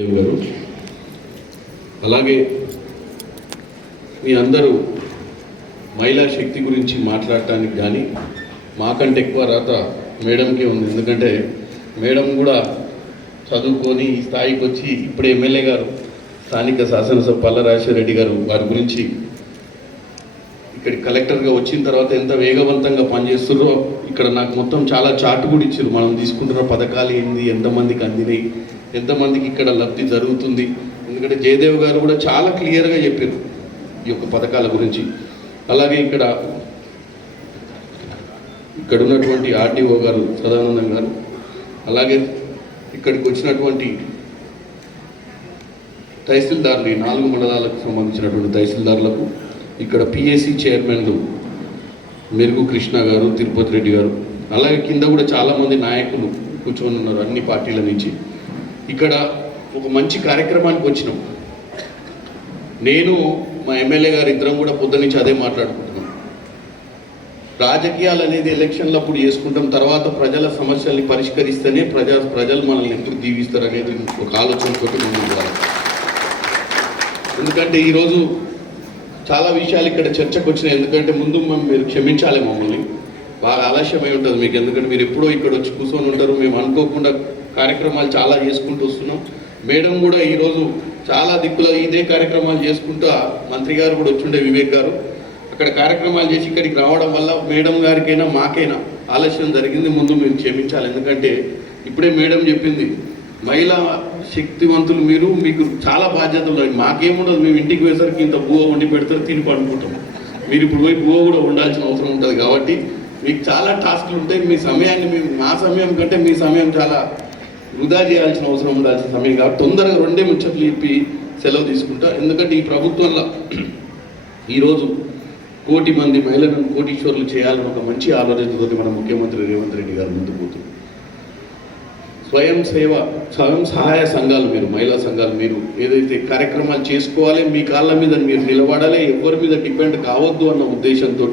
గారు అలాగే మీ అందరూ మహిళా శక్తి గురించి మాట్లాడటానికి కానీ మాకంటే ఎక్కువ రాత మేడంకే ఉంది. ఎందుకంటే మేడం కూడా చదువుకొని ఈ స్థాయికి వచ్చి ఇప్పుడే ఎమ్మెల్యే గారు స్థానిక శాసనసభ పల్ల రాజశేఖర రెడ్డి గారు వారి గురించి ఇక్కడికి కలెక్టర్గా వచ్చిన తర్వాత ఎంత వేగవంతంగా పనిచేస్తున్నారో ఇక్కడ నాకు మొత్తం చాలా చార్ట్ కూడా ఇచ్చారు. మనం తీసుకుంటున్న పథకాలు ఏంది, ఎంతమందికి అందినాయి, ఎంతమందికి ఇక్కడ లబ్ధి జరుగుతుంది. ఎందుకంటే జయదేవ్ గారు కూడా చాలా క్లియర్గా చెప్పారు ఈ యొక్క పథకాల గురించి. అలాగే ఇక్కడ ఉన్నటువంటి ఆర్డీఓ గారు సదానందం గారు, అలాగే ఇక్కడికి వచ్చినటువంటి తహసీల్దారులు, 4 మండలాలకు సంబంధించినటువంటి తహసీల్దారులకు, ఇక్కడ పిఎస్సి చైర్మన్లు మెరుగు కృష్ణ గారు, తిరుపతి రెడ్డి గారు, అలాగే కింద కూడా చాలామంది నాయకులు కూర్చొని ఉన్నారు అన్ని పార్టీల నుంచి. ఇక్కడ ఒక మంచి కార్యక్రమానికి వచ్చినాం. నేను మా ఎమ్మెల్యే గారు ఇద్దరం కూడా పొద్దు నుంచి అదే మాట్లాడుకుంటున్నాం. రాజకీయాలు అనేది ఎలక్షన్లప్పుడు చేసుకుంటాం, తర్వాత ప్రజల సమస్యల్ని పరిష్కరిస్తేనే ప్రజలు మనల్ని ఎందుకు దీవిస్తారు అనేది ఒక ఆలోచనతో ముందుకు. ఎందుకంటే ఈరోజు చాలా విషయాలు ఇక్కడ చర్చకు వచ్చినాయి. ఎందుకంటే ముందు మీరు క్షమించాలి, మమ్మల్ని బాగా ఆలస్యమై ఉంటుంది మీకు. ఎందుకంటే మీరు ఎప్పుడో ఇక్కడ వచ్చి కూర్చొని ఉంటారు, మేము అనుకోకుండా కార్యక్రమాలు చాలా చేసుకుంటూ వస్తున్నాం. మేడం కూడా ఈరోజు చాలా దిక్కులో ఇదే కార్యక్రమాలు చేసుకుంటూ, మంత్రి గారు కూడా వచ్చిండే వివేక్ గారు, అక్కడ కార్యక్రమాలు చేసి ఇక్కడికి రావడం వల్ల మేడం గారికైనా మాకైనా ఆలస్యం జరిగింది. ముందు మీరు క్షమించాలి. ఎందుకంటే ఇప్పుడే మేడం చెప్పింది, మహిళా శక్తివంతులు మీరు, మీకు చాలా బాధ్యతలు. మాకేముండదు, మేము ఇంటికి వేసరికి ఇంత బువ్వ వండి పెడతారు, తిని పండుకుంటాం. మీరు ఇప్పుడు పోయి బువ్వ కూడా వండాల్సిన అవసరం ఉంటుంది. కాబట్టి మీకు చాలా టాస్క్లు ఉంటాయి. మీ సమయాన్ని మా సమయం కంటే మీ సమయం చాలా వృధా చేయాల్సిన అవసరం ఉండాల్సిన సమయం. కాబట్టి తొందరగా 2 ముచ్చట్లు చెప్పి సెలవు తీసుకుంటా. ఎందుకంటే ఈ ప్రభుత్వంలో ఈరోజు 1 కోటి మంది మహిళలను కోటీశ్వరులు చేయాలని ఒక మంచి ఆలోచనతో మన ముఖ్యమంత్రి రేవంత్ రెడ్డి గారు ముందుకు పోతున్నారు. స్వయం సహాయ సంఘాలు, మీరు మహిళా సంఘాలు, మీరు ఏదైతే కార్యక్రమాలు చేసుకోవాలి, మీ కాళ్ళ మీద మీరు నిలబడాలి, ఎవరి మీద డిపెండ్ కావద్దు అన్న ఉద్దేశంతో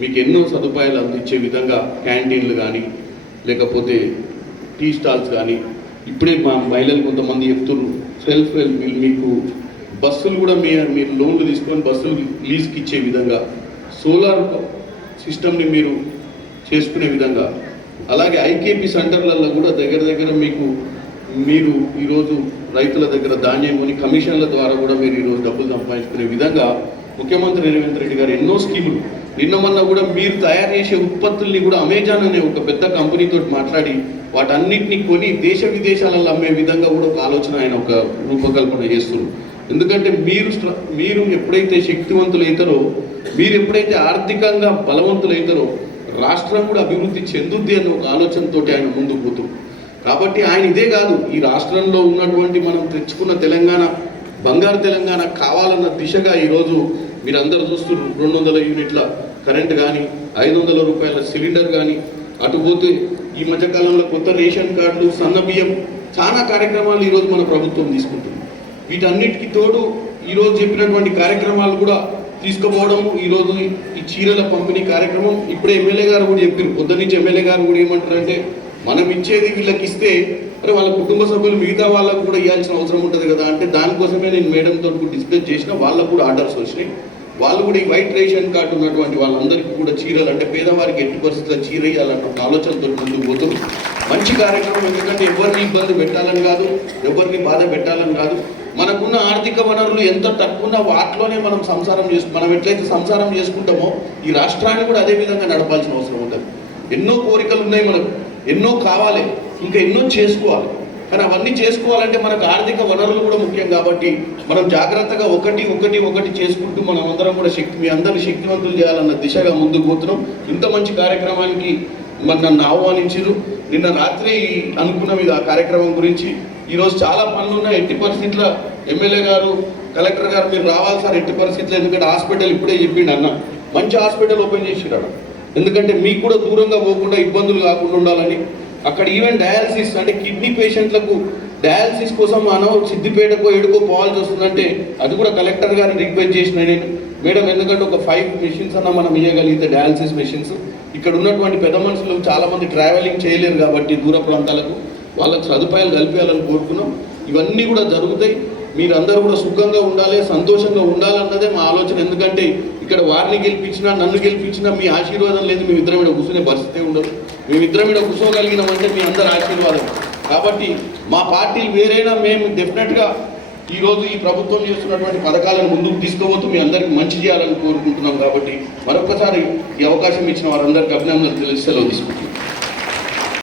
మీకు ఎన్నో సదుపాయాలు అందించే విధంగా క్యాంటీన్లు కానీ, లేకపోతే టీ స్టాల్స్ కానీ, ఇప్పుడే మా మహిళలు కొంతమంది చెప్తున్నారు సెల్ఫ్ హెల్ప్, మీకు బస్సులు కూడా మీరు లోన్లు తీసుకొని బస్సులు లీజ్కి ఇచ్చే విధంగా, సోలార్ సిస్టమ్ని మీరు చేసుకునే విధంగా, అలాగే ఐకేపీ సెంటర్లలో కూడా దగ్గర మీరు ఈరోజు రైతుల దగ్గర ధాన్యం కొని కమిషన్ల ద్వారా కూడా మీరు ఈరోజు డబ్బులు సంపాదించుకునే విధంగా ముఖ్యమంత్రి రేవంత్ రెడ్డి గారు ఎన్నో స్కీములు. నిన్న కూడా మీరు తయారు చేసే ఉత్పత్తుల్ని కూడా అమెజాన్ అనే ఒక పెద్ద కంపెనీతో మాట్లాడి వాటన్నిటిని కొని దేశ విదేశాలలో అమ్మే విధంగా కూడా ఒక ఆలోచన ఆయన ఒక రూపకల్పన చేస్తున్నారు. ఎందుకంటే మీరు ఎప్పుడైతే శక్తివంతులైతారో, మీరు ఎప్పుడైతే ఆర్థికంగా బలవంతులైతారో, రాష్ట్రం కూడా అభివృద్ధి చెందుద్ది అనే ఒక ఆలోచనతో ఆయన ముందుకు పోతారు. కాబట్టి ఆయన ఇదే కాదు, ఈ రాష్ట్రంలో ఉన్నటువంటి మనం తెచ్చుకున్న తెలంగాణ, బంగారు తెలంగాణ కావాలన్న దిశగా ఈరోజు మీరందరూ చూస్తున్నారు. 200 యూనిట్ల కరెంట్ కానీ, 500 రూపాయల సిలిండర్ కానీ, అటుపోతే ఈ మధ్యకాలంలో కొత్త రేషన్ కార్డులు, సన్న బియ్యం, చాలా కార్యక్రమాలు ఈరోజు మన ప్రభుత్వం తీసుకుంటుంది. వీటన్నిటికీ తోడు ఈరోజు చెప్పినటువంటి కార్యక్రమాలు కూడా తీసుకుపోవడము, ఈరోజు ఈ చీరల పంపిణీ కార్యక్రమం. ఇప్పుడే ఎమ్మెల్యే గారు కూడా చెప్పారు, పొద్దున్న నుంచి ఎమ్మెల్యే గారు కూడా ఏమంటారంటే, మనం ఇచ్చేది వీళ్ళకి ఇస్తే అరే వాళ్ళ కుటుంబ సభ్యులు మిగతా వాళ్ళకు కూడా ఇవ్వాల్సిన అవసరం ఉంటుంది కదా. అంటే దానికోసమే నేను మేడంతో డిస్కస్ చేసిన, వాళ్ళకు కూడా ఆర్డర్స్ వచ్చినాయి. వాళ్ళు కూడా ఈ వైట్ రేషన్ కార్డు ఉన్నటువంటి వాళ్ళందరికీ కూడా చీరలు, అంటే పేదవారికి ఎట్టి పరిస్థితుల్లో చీర ఇవ్వాలన్న ఒక ఆలోచనతో ముందుకు పోతుంది. మంచి కార్యక్రమం. ఎందుకంటే ఎవరిని ఇబ్బంది పెట్టాలని కాదు, ఎవరిని బాధ పెట్టాలని కాదు. మనకున్న ఆర్థిక వనరులు ఎంత తక్కువ వాటిలోనే మనం ఎట్లయితే సంసారం చేసుకుంటామో ఈ రాష్ట్రాన్ని కూడా అదే విధంగా నడపాల్సిన అవసరం ఉంటుంది. ఎన్నో కోరికలు ఉన్నాయి మనకు, ఎన్నో కావాలి, ఇంకా ఎన్నో చేసుకోవాలి. కానీ అవన్నీ చేసుకోవాలంటే మనకు ఆర్థిక వనరులు కూడా ముఖ్యం. కాబట్టి మనం జాగ్రత్తగా ఒకటి చేసుకుంటూ మనం అందరం కూడా మీ అందరినీ శక్తివంతులు చేయాలన్న దిశగా ముందుకు పోతున్నాం. ఇంత మంచి కార్యక్రమానికి నన్ను ఆహ్వానించారు. నిన్న రాత్రి అనుకున్నాం ఇది ఆ కార్యక్రమం గురించి. ఈరోజు చాలా పనులు ఉన్నాయి. ఎట్టి పరిస్థితుల్లో ఎమ్మెల్యే గారు, కలెక్టర్ గారు మీరు రావాలి సార్ ఎట్టి పరిస్థితుల్లో. ఎందుకంటే హాస్పిటల్ ఇప్పుడే చెప్పిండు అన్న, మంచి హాస్పిటల్ ఓపెన్ చేసిరాడు. ఎందుకంటే మీకు కూడా దూరంగా పోకుండా ఇబ్బందులు కాకుండా ఉండాలని. అక్కడ ఈవెన్ డయాలసిస్, అంటే కిడ్నీ పేషెంట్లకు డయాలసిస్ కోసం మనం సిద్దిపేటకో ఎడుకో పోవాల్సి వస్తుందంటే అది కూడా కలెక్టర్ గారిని రిక్వెస్ట్ చేసిన నేను, మేడం ఎందుకంటే ఒక 5 మెషిన్స్ అన్నా మనం ఇవ్వగలిగితే డయాలసిస్ మెషిన్స్. ఇక్కడ ఉన్నటువంటి పెద్ద మనుషులు చాలామంది ట్రావెలింగ్ చేయలేరు కాబట్టి దూర ప్రాంతాలకు వాళ్ళకు సదుపాయాలు కల్పించాలని కోరుకున్నాం. ఇవన్నీ కూడా జరుగుతాయి. మీరందరూ కూడా సుఖంగా ఉండాలి, సంతోషంగా ఉండాలన్నదే మా ఆలోచన. ఎందుకంటే ఇక్కడ వారిని గెలిపించినా నన్ను గెలిపించినా మీ ఆశీర్వాదం లేదు మేమిద్దరం ఇక్కడ కూర్చునే పరిస్థితే ఉండదు. మేమిద్దరం ఇక్కడ కూర్చోగలిగినామంటే మీ అందరి ఆశీర్వాదం. కాబట్టి మా పార్టీలు వేరైనా మేము డెఫినెట్గా ఈరోజు ఈ ప్రభుత్వం చేస్తున్నటువంటి పథకాలను ముందుకు తీసుకుపోతూ మీ అందరికీ మంచి చేయాలని కోరుకుంటున్నాం. కాబట్టి మరొకసారి ఈ అవకాశం ఇచ్చిన వారందరికీ అభినందనలు తెలిసి సెలవు తీసుకుంటున్నాం.